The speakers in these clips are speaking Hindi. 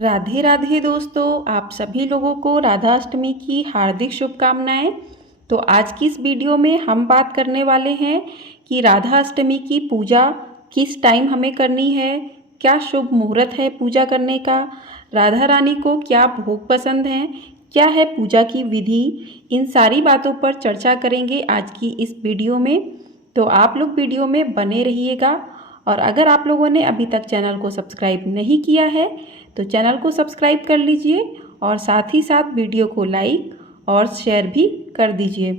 राधे राधे दोस्तों, आप सभी लोगों को राधा अष्टमी की हार्दिक शुभकामनाएं। तो आज की इस वीडियो में हम बात करने वाले हैं कि राधा अष्टमी की पूजा किस टाइम हमें करनी है, क्या शुभ मुहूर्त है पूजा करने का, राधा रानी को क्या भोग पसंद हैं, क्या है पूजा की विधि। इन सारी बातों पर चर्चा करेंगे आज की इस वीडियो में। तो आप लोग वीडियो में बने रहिएगा। और अगर आप लोगों ने अभी तक चैनल को सब्सक्राइब नहीं किया है तो चैनल को सब्सक्राइब कर लीजिए और साथ ही साथ वीडियो को लाइक और शेयर भी कर दीजिए।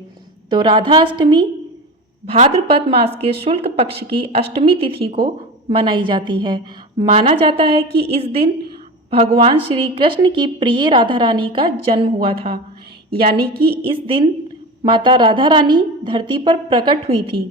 तो राधा अष्टमी भाद्रपद मास के शुक्ल पक्ष की अष्टमी तिथि को मनाई जाती है। माना जाता है कि इस दिन भगवान श्री कृष्ण की प्रिय राधा रानी का जन्म हुआ था, यानी कि इस दिन माता राधा रानी धरती पर प्रकट हुई थी।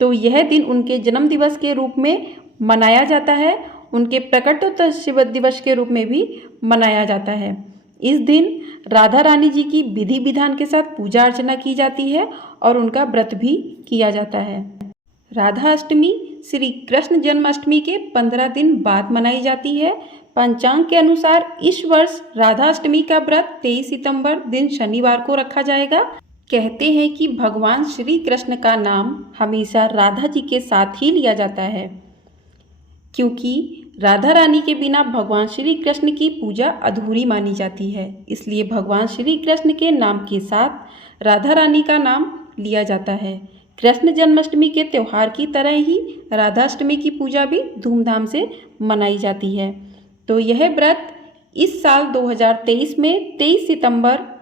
तो यह दिन उनके जन्म दिवस के रूप में मनाया जाता है, उनके प्रकटोत्तर शिव दिवस के रूप में भी मनाया जाता है। इस दिन राधा रानी जी की विधि विधान के साथ पूजा अर्चना की जाती है और उनका व्रत भी किया जाता है। राधा अष्टमी श्री कृष्ण जन्माष्टमी के 15 दिन बाद मनाई जाती है। पंचांग के अनुसार इस वर्ष राधा अष्टमी का व्रत 23 सितंबर दिन शनिवार को रखा जाएगा। कहते हैं कि भगवान श्री कृष्ण का नाम हमेशा राधा जी के साथ ही लिया जाता है, क्योंकि राधा रानी के बिना भगवान श्री कृष्ण की पूजा अधूरी मानी जाती है। इसलिए भगवान श्री कृष्ण के नाम के साथ राधा रानी का नाम लिया जाता है। कृष्ण जन्माष्टमी के त्यौहार की तरह ही राधाष्टमी की पूजा भी धूमधाम से मनाई जाती है। तो यह व्रत इस साल 2023 में 23 सितंबर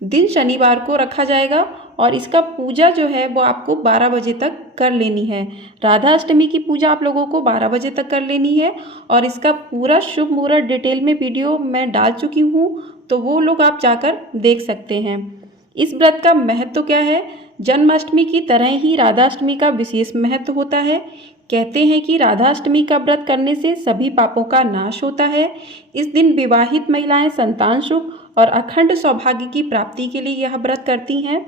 दिन शनिवार को रखा जाएगा और इसका पूजा जो है वो आपको 12 बजे तक कर लेनी है। राधा अष्टमी की पूजा आप लोगों को 12 बजे तक कर लेनी है और इसका पूरा शुभ मुहूर्त डिटेल में वीडियो मैं डाल चुकी हूँ, तो वो लोग आप जाकर देख सकते हैं। इस व्रत का महत्व क्या है? जन्माष्टमी की तरह ही राधाष्टमी का विशेष महत्व होता है। कहते हैं कि राधाष्टमी का व्रत करने से सभी पापों का नाश होता है। इस दिन विवाहित महिलाएं संतान सुख और अखंड सौभाग्य की प्राप्ति के लिए यह व्रत करती हैं।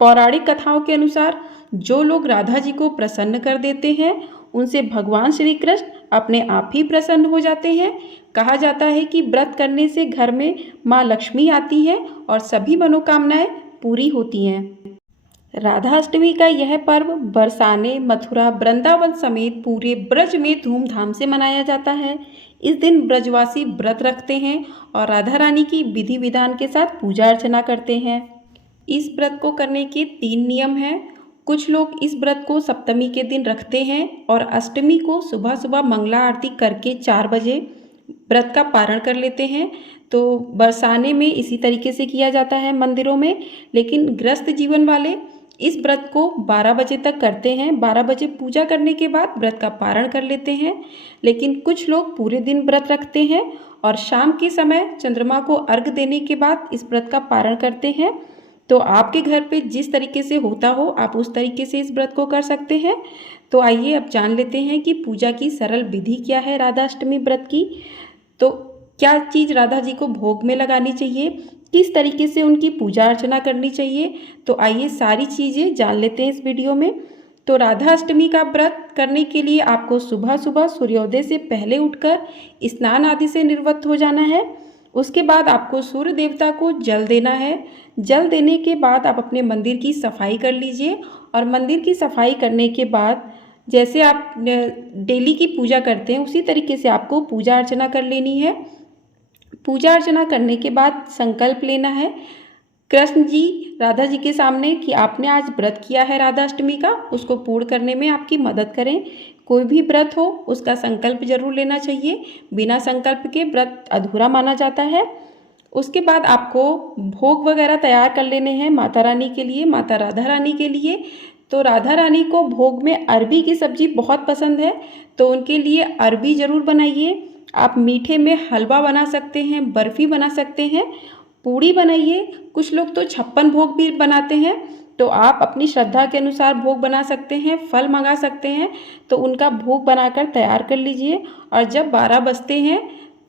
पौराणिक कथाओं के अनुसार जो लोग राधा जी को प्रसन्न कर देते हैं उनसे भगवान श्री कृष्ण अपने आप ही प्रसन्न हो जाते हैं। कहा जाता है कि व्रत करने से घर में माँ लक्ष्मी आती है और सभी मनोकामनाएं पूरी होती हैं। राधा अष्टमी का यह पर्व बरसाने, मथुरा, वृंदावन समेत पूरे ब्रज में धूमधाम से मनाया जाता है। इस दिन ब्रजवासी व्रत रखते हैं और राधा रानी की विधि विधान के साथ पूजा अर्चना करते हैं। इस व्रत को करने के 3 नियम हैं। कुछ लोग इस व्रत को सप्तमी के दिन रखते हैं और अष्टमी को सुबह सुबह मंगला आरती करके 4 बजे व्रत का पारण कर लेते हैं। तो बरसाने में इसी तरीके से किया जाता है मंदिरों में, लेकिन गृहस्थ जीवन वाले इस व्रत को 12 बजे तक करते हैं। 12 बजे पूजा करने के बाद व्रत का पारण कर लेते हैं। लेकिन कुछ लोग पूरे दिन व्रत रखते हैं और शाम के समय चंद्रमा को अर्घ देने के बाद इस व्रत का पारण करते हैं। तो आपके घर पे जिस तरीके से होता हो आप उस तरीके से इस व्रत को कर सकते हैं। तो आइए अब जान लेते हैं कि पूजा की सरल विधि क्या है राधाष्टमी व्रत की। तो क्या चीज़ राधा जी को भोग में लगानी चाहिए, किस तरीके से उनकी पूजा अर्चना करनी चाहिए, तो आइए सारी चीज़ें जान लेते हैं इस वीडियो में। तो राधा अष्टमी का व्रत करने के लिए आपको सुबह सुबह सूर्योदय से पहले उठकर स्नान आदि से निवृत्त हो जाना है। उसके बाद आपको सूर्य देवता को जल देना है। जल देने के बाद आप अपने मंदिर की सफाई कर लीजिए और मंदिर की सफाई करने के बाद जैसे आप डेली की पूजा करते हैं उसी तरीके से आपको पूजा अर्चना कर लेनी है। पूजा अर्चना करने के बाद संकल्प लेना है कृष्ण जी राधा जी के सामने कि आपने आज व्रत किया है राधा अष्टमी का, उसको पूर्ण करने में आपकी मदद करें। कोई भी व्रत हो उसका संकल्प जरूर लेना चाहिए, बिना संकल्प के व्रत अधूरा माना जाता है। उसके बाद आपको भोग वगैरह तैयार कर लेने हैं माता रानी के लिए, माता राधा रानी के लिए। तो राधा रानी को भोग में अरबी की सब्जी बहुत पसंद है, तो उनके लिए अरबी ज़रूर बनाइए। आप मीठे में हलवा बना सकते हैं, बर्फ़ी बना सकते हैं, पूड़ी बनाइए। कुछ लोग तो 56 भोग भी बनाते हैं, तो आप अपनी श्रद्धा के अनुसार भोग बना सकते हैं, फल मंगा सकते हैं। तो उनका भोग बनाकर तैयार कर लीजिए और जब 12 बजते हैं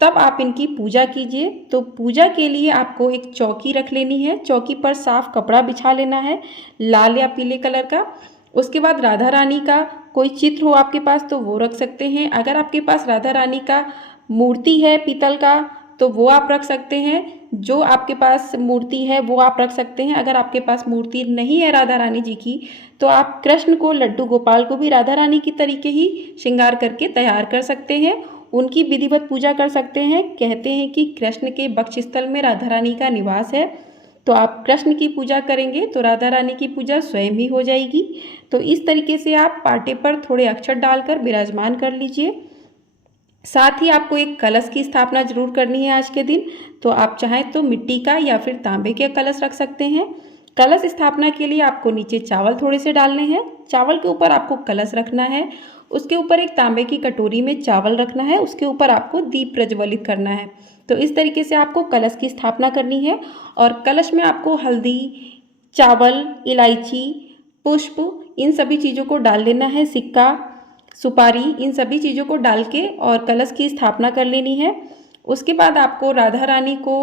तब आप इनकी पूजा कीजिए। तो पूजा के लिए आपको एक चौकी रख लेनी है, चौकी पर साफ कपड़ा बिछा लेना है लाल या पीले कलर का। उसके बाद राधा रानी का कोई चित्र हो आपके पास तो वो रख सकते हैं। अगर आपके पास राधा रानी का मूर्ति है पीतल का तो वो आप रख सकते हैं। जो आपके पास मूर्ति है वो आप रख सकते हैं। अगर आपके पास मूर्ति नहीं है राधा रानी जी की, तो आप कृष्ण को, लड्डू गोपाल को भी राधा रानी की तरीके ही श्रृंगार करके तैयार कर सकते हैं। उनकी विधिवत पूजा कर सकते हैं। कहते हैं कि कृष्ण के वक्षस्थल में राधा रानी का निवास है, तो आप कृष्ण की पूजा करेंगे तो राधा रानी की पूजा स्वयं ही हो जाएगी। तो इस तरीके से आप पाटे पर थोड़े अक्षत डालकर विराजमान कर लीजिए। साथ ही आपको एक कलश की स्थापना जरूर करनी है आज के दिन। तो आप चाहें तो मिट्टी का या फिर तांबे के कलश रख सकते हैं। कलश स्थापना के लिए आपको नीचे चावल थोड़े से डालने हैं। चावल के ऊपर आपको कलश रखना है। उसके ऊपर एक तांबे की कटोरी में चावल रखना है। उसके ऊपर आपको दीप प्रज्वलित करना है। तो इस तरीके से आपको कलश की स्थापना करनी है। और कलश में आपको हल्दी, चावल, इलायची, पुष्प, इन सभी चीज़ों को डाल लेना है। सिक्का, सुपारी, इन सभी चीज़ों को डाल के और कलश की स्थापना कर लेनी है। उसके बाद आपको राधा रानी को,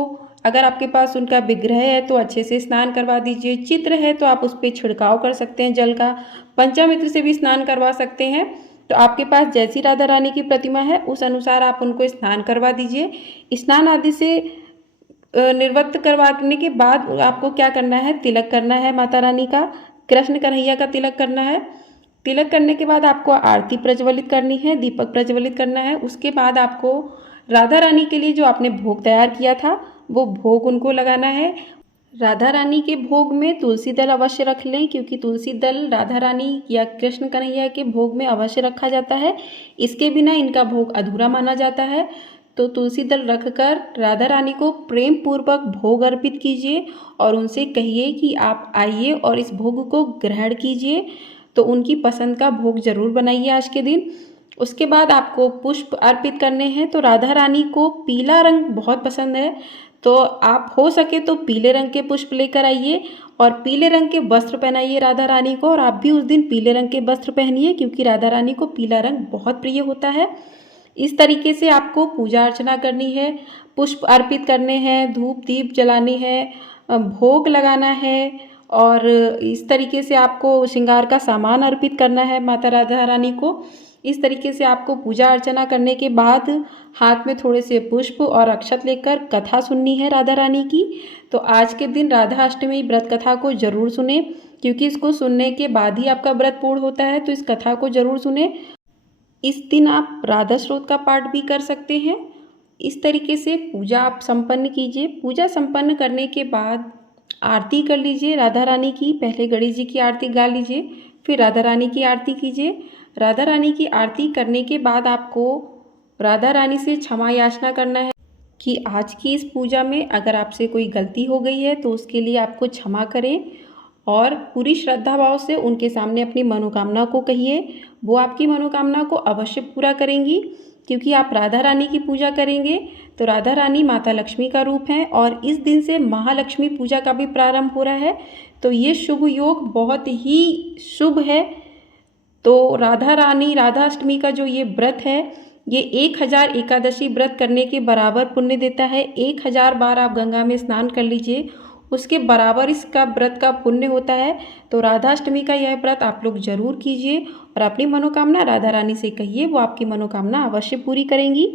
अगर आपके पास उनका विग्रह है तो अच्छे से स्नान करवा दीजिए। चित्र है तो आप उस पर छिड़काव कर सकते हैं जल का। पंचामृत से भी स्नान करवा सकते हैं। तो आपके पास जैसी राधा रानी की प्रतिमा है उस अनुसार आप उनको स्नान करवा दीजिए। स्नान आदि से निर्वृत्त करवाने के बाद आपको क्या करना है, तिलक करना है माता रानी का, कृष्ण कन्हैया का तिलक करना है। तिलक करने के बाद आपको आरती प्रज्वलित करनी है, दीपक प्रज्वलित करना है। उसके बाद आपको राधा रानी के लिए जो आपने भोग तैयार किया था वो भोग उनको लगाना है। राधा रानी के भोग में तुलसी दल अवश्य रख लें, क्योंकि तुलसी दल राधा रानी या कृष्ण कन्हैया के भोग में अवश्य रखा जाता है। इसके बिना इनका भोग अधूरा माना जाता है। तो तुलसी दल रखकर राधा रानी को प्रेम पूर्वक भोग अर्पित कीजिए और उनसे कहिए कि आप आइए और इस भोग को ग्रहण कीजिए। तो उनकी पसंद का भोग जरूर बनाइए आज के दिन। उसके बाद आपको पुष्प अर्पित करने हैं। तो राधा रानी को पीला रंग बहुत पसंद है, तो आप हो सके तो पीले रंग के पुष्प लेकर आइए और पीले रंग के वस्त्र पहनाइए राधा रानी को। और आप भी उस दिन पीले रंग के वस्त्र पहनिए, क्योंकि राधा रानी को पीला रंग बहुत प्रिय होता है। इस तरीके से आपको पूजा अर्चना करनी है, पुष्प अर्पित करने हैं, धूप दीप जलाने हैं, भोग लगाना है और इस तरीके से आपको श्रृंगार का सामान अर्पित करना है माता राधा रानी को। इस तरीके से आपको पूजा अर्चना करने के बाद हाथ में थोड़े से पुष्प और अक्षत लेकर कथा सुननी है राधा रानी की। तो आज के दिन राधा अष्टमी व्रत कथा को जरूर सुने, क्योंकि इसको सुनने के बाद ही आपका व्रत पूर्ण होता है। तो इस कथा को जरूर सुने। इस दिन आप राधा स्रोत का पाठ भी कर सकते हैं। इस तरीके से पूजा आप संपन्न कीजिए। पूजा संपन्न करने के बाद आरती कर लीजिए राधा रानी की। पहले गणेश जी की आरती गा लीजिए, फिर राधा रानी की आरती कीजिए। राधा रानी की आरती करने के बाद आपको राधा रानी से क्षमा याचना करना है कि आज की इस पूजा में अगर आपसे कोई गलती हो गई है तो उसके लिए आपको क्षमा करें और पूरी श्रद्धा भाव से उनके सामने अपनी मनोकामना को कहिए। वो आपकी मनोकामना को अवश्य पूरा करेंगी, क्योंकि आप राधा रानी की पूजा करेंगे तो राधा रानी माता लक्ष्मी का रूप है और इस दिन से महालक्ष्मी पूजा का भी प्रारंभ हो रहा है। तो ये शुभ योग बहुत ही शुभ है। तो राधा रानी राधा अष्टमी का जो ये व्रत है, ये 1000 एकादशी व्रत करने के बराबर पुण्य देता है। 1000 बार आप गंगा में स्नान कर लीजिए, उसके बराबर इसका व्रत का पुण्य होता है। तो राधा अष्टमी का यह व्रत आप लोग जरूर कीजिए और अपनी मनोकामना राधा रानी से कहिए, वो आपकी मनोकामना अवश्य पूरी करेंगी।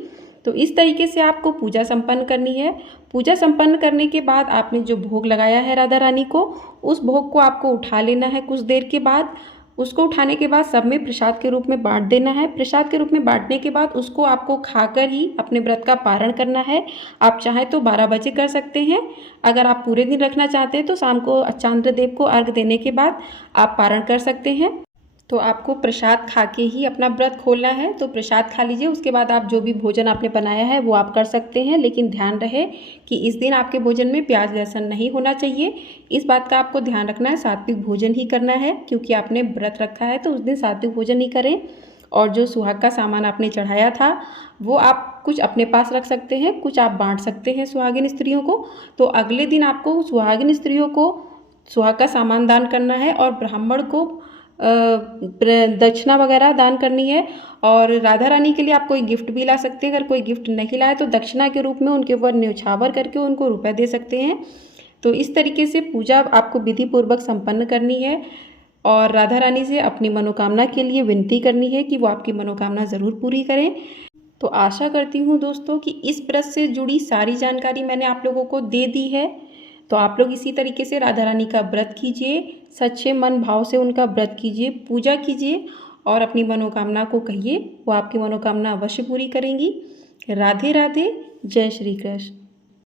तो इस तरीके से आपको पूजा संपन्न करनी है। पूजा संपन्न करने के बाद आपने जो भोग लगाया है राधा रानी को, उस भोग को आपको उठा लेना है कुछ देर के बाद। उसको उठाने के बाद सब में प्रसाद के रूप में बांट देना है। प्रसाद के रूप में बांटने के बाद उसको आपको खाकर ही अपने व्रत का पारण करना है। आप चाहें तो 12 बजे कर सकते हैं। अगर आप पूरे दिन रखना चाहते हैं तो शाम को चंद्रदेव को अर्घ देने के बाद आप पारण कर सकते हैं। तो आपको प्रसाद खा के ही अपना व्रत खोलना है। तो प्रसाद खा लीजिए, उसके बाद आप जो भी भोजन आपने बनाया है वो आप कर सकते हैं। लेकिन ध्यान रहे कि इस दिन आपके भोजन में प्याज लहसुन नहीं होना चाहिए। इस बात का आपको ध्यान रखना है। सात्विक भोजन ही करना है, क्योंकि आपने व्रत रखा है तो उस दिन सात्विक भोजन ही करें। और जो सुहाग का सामान आपने चढ़ाया था वो आप कुछ अपने पास रख सकते हैं, कुछ आप बांट सकते हैं सुहागिन स्त्रियों को। तो अगले दिन आपको सुहागिन स्त्रियों को सुहाग का सामान दान करना है और ब्राह्मण को दक्षिणा वगैरह दान करनी है। और राधा रानी के लिए आप कोई गिफ्ट भी ला सकते हैं। अगर कोई गिफ्ट नहीं लाए तो दक्षिणा के रूप में उनके ऊपर न्यौछावर करके उनको रुपए दे सकते हैं। तो इस तरीके से पूजा आपको विधि पूर्वक संपन्न करनी है और राधा रानी से अपनी मनोकामना के लिए विनती करनी है कि वो आपकी मनोकामना ज़रूर पूरी करें। तो आशा करती हूँ दोस्तों कि इस व्रत से जुड़ी सारी जानकारी मैंने आप लोगों को दे दी है। तो आप लोग इसी तरीके से राधा रानी का व्रत कीजिए, सच्चे मन भाव से उनका व्रत कीजिए, पूजा कीजिए और अपनी मनोकामना को कहिए, वो आपकी मनोकामना अवश्य पूरी करेंगी। राधे राधे, जय श्री कृष्ण।